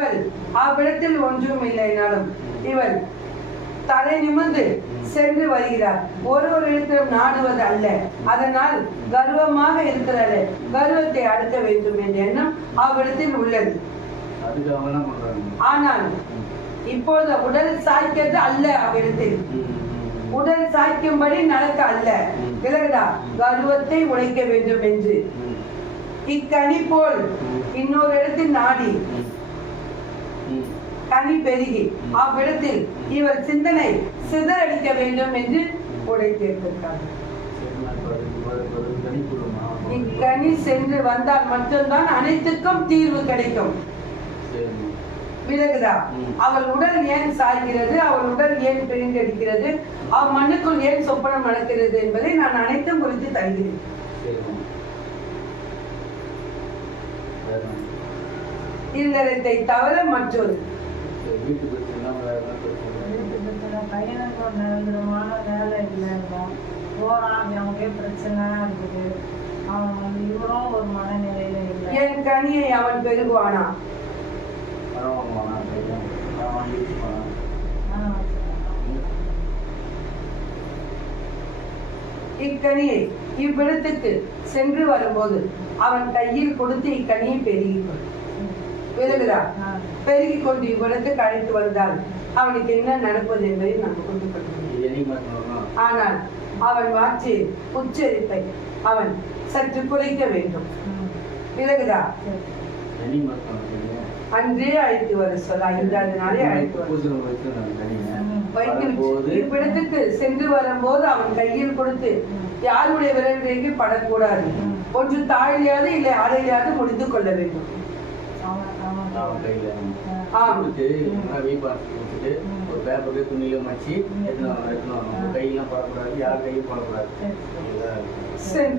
இவள் அவ்விடத்தில் ஒன்றும் இல்லைனாலும் இவள் தலை நிமிர்ந்து சென்று வருகிறார். ஒரு இடத்திலும் நாடுவது அல்ல. அதனால் கர்வமாக இருக்கிறாரு. கர்வத்தை அடக்க வேண்டும் என்ற எண்ணம் அவ்விடத்தில் உள்ளது. ஆனால் இப்போது உடல் சாய்க்கிறது அல்ல. அவ்விடத்தில் உடல் சாய்க்கும்படி நடக்க அல்ல. விலகுதா? கர்வத்தை உடைக்க வேண்டும் என்று இக்கனி போல் இன்னொரு இடத்தில் நாடி கனி பெருகி அவ்விடத்தில் இவர் சிந்தனை சிதறடிக்க வேண்டும் என்று உடைத்திருக்கிறார். இக்கனி சென்று வந்தால் மட்டும்தான் அனைத்துக்கும் தீர்வு கிடைக்கும். விலகுதா? அவள் உடல் ஏன் சாய்கிறது, அவள் உடல் ஏன் பிரிந்தடிக்கிறது, அவள் மண்ணுக்குள் ஏன் சொப்பனம் நடக்கிறது என்பதை நான் அனைத்தும் குறித்து தருகிறேன். இல்லறத்தை தவிர மற்றொரு பையனுக்கு ஒரு நிரந்தரமான வேலை இல்லைன்னா போறான், அவனுக்கே பிரச்சனை இருக்குது. அவன் இவரும் ஒரு மனநிலையில இல்லை. என் கனியை அவன் பெருகுவானா? இக்கனியை இவ்விடத்துக்கு சென்று வரும்போது அவன் கையில் கொடுத்து இக்கனியை பெருகிக்கொள். விலகுதா? பெருகி கொண்டு இவ்விடத்துக்கு அழைத்து வந்தால் அவனுக்கு என்ன நடப்பது என்பதை நாம் கொண்டு கொள்கிறோம். ஆனால் அவன் வார்த்தை உச்சரிப்பை அவன் சற்று குறைக்க வேண்டும். விலகுதா? அன்றே அழைத்து வர சொல்ல, 5வது நாளே அழைத்து இவ்விடத்துக்கு சென்று வரும்போது அவன் கையில் கொடுத்து யாருடைய விரல்களுக்கு படக்கூடாது. ஒன்று தாழியாது இல்லை ஆடையாது முடித்து கொள்ள வேண்டும். ஒரு பேப்பருக்கு துணியில மச்சி எடுத்துன்னு கையெல்லாம் போடக்கூடாது, யார் கையும் போடக்கூடாது. சரி.